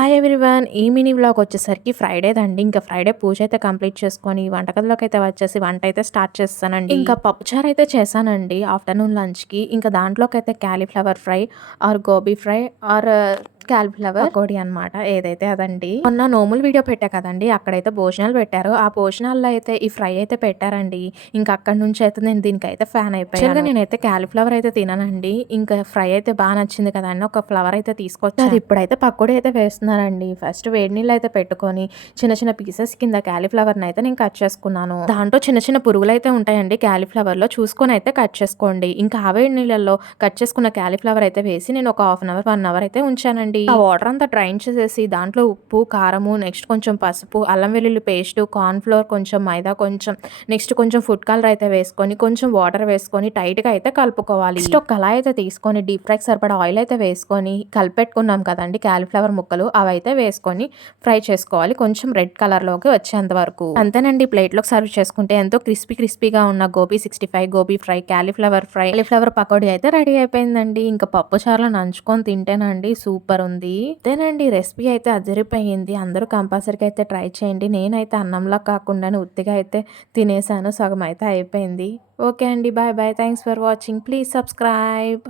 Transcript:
Hi everyone. ఈ mini vlog వచ్చేసరికి Friday దండి. ఇంకా ఫ్రైడే పూజ అయితే కంప్లీట్ చేసుకొని వంటగదిలోకి అయితే వచ్చేసి వంట అయితే స్టార్ట్ చేస్తానండి. ఇంకా పప్పుచారు అయితే చేశానండి ఆఫ్టర్నూన్ లంచ్కి. ఇంకా దాంట్లోకి అయితే cauliflower fry or gobi fry or cauliflower pakodi అన్నమాట ఏదైతే అదండి. మొన్న నోములు వీడియో పెట్టా కదండి అక్కడైతే భోజనాలు పెట్టారు. ఆ భోజనాల్లో అయితే ఈ ఫ్రై అయితే పెట్టారండి. ఇంకా అక్కడ నుంచి అయితే నేను దీనికైతే ఫ్యాన్ అయిపోయాను. నేనైతే క్యాలిఫ్లవర్ అయితే తినానండి. ఇంకా ఫ్రై అయితే బాగా నచ్చింది కదండి. ఒక ఫ్లవర్ అయితే తీసుకొచ్చి అది ఇప్పుడైతే పకోడీ అయితే వేస్తున్నారండి ఫస్ట్ వేడి నీళ్ళు అయితే పెట్టుకొని చిన్న చిన్న పీసెస్ కింద క్యాలీఫ్లవర్ని అయితే నేను కట్ చేసుకున్నాను. దాంట్లో చిన్న చిన్న పురుగులు అయితే ఉంటాయండి క్యాలీఫ్లవర్లో చూసుకొని అయితే కట్ చేసుకోండి. ఇంకా ఆ వేడి నీళ్ళల్లో కట్ చేసుకున్న క్యాలీఫ్లవర్ అయితే వేసి నేను ఒక half an hour one hour అయితే ఉంచానండి. ఆ వాటర్ అంతా డ్రైన్ చేసేసి దాంట్లో ఉప్పు కారము నెక్స్ట్ కొంచెం పసుపు అల్లం వెల్లుల్లి పేస్ట్ కార్న్ ఫ్లోర్ కొంచెం మైదా కొంచెం నెక్స్ట్ కొంచెం ఫుడ్ కలర్ అయితే వేసుకొని కొంచెం వాటర్ వేసుకొని టైట్గా అయితే కలుపుకోవాలి. నెక్స్ట్ ఒక కళాయి అయితే తీసుకొని డీప్ ఫ్రైకి సరిపడా ఆయిల్ అయితే వేసుకొని కలిపెట్టుకున్నాం కదండి క్యాలీఫ్లవర్ ముక్కలు అవి అయితే వేసుకొని ఫ్రై చేసుకోవాలి కొంచెం రెడ్ కలర్లోకి వచ్చేంత వరకు. అంతేనండి ప్లేట్లోకి సర్వ్ చేసుకుంటే ఎంతో క్రిస్పీ క్రిస్పీగా ఉన్న gobi sixty five gobi fry cauliflower fry cauliflower pakodi అయితే రెడీ అయిపోయిందండి. ఇంకా పప్పు చారులో నంచుకొని తింటేనండి సూపర్ ఉంది అండి రెసిపీ అయితే అదిరిపోయింది. అందరూ కంపల్సరీగా అయితే ట్రై చేయండి. నేనైతే అన్నంలా కాకుండా ఉత్తిగా అయితే తినేసాను. సగం అయితే అయిపోయింది. ఓకే అండి. Bye bye. Thanks for watching. Please subscribe.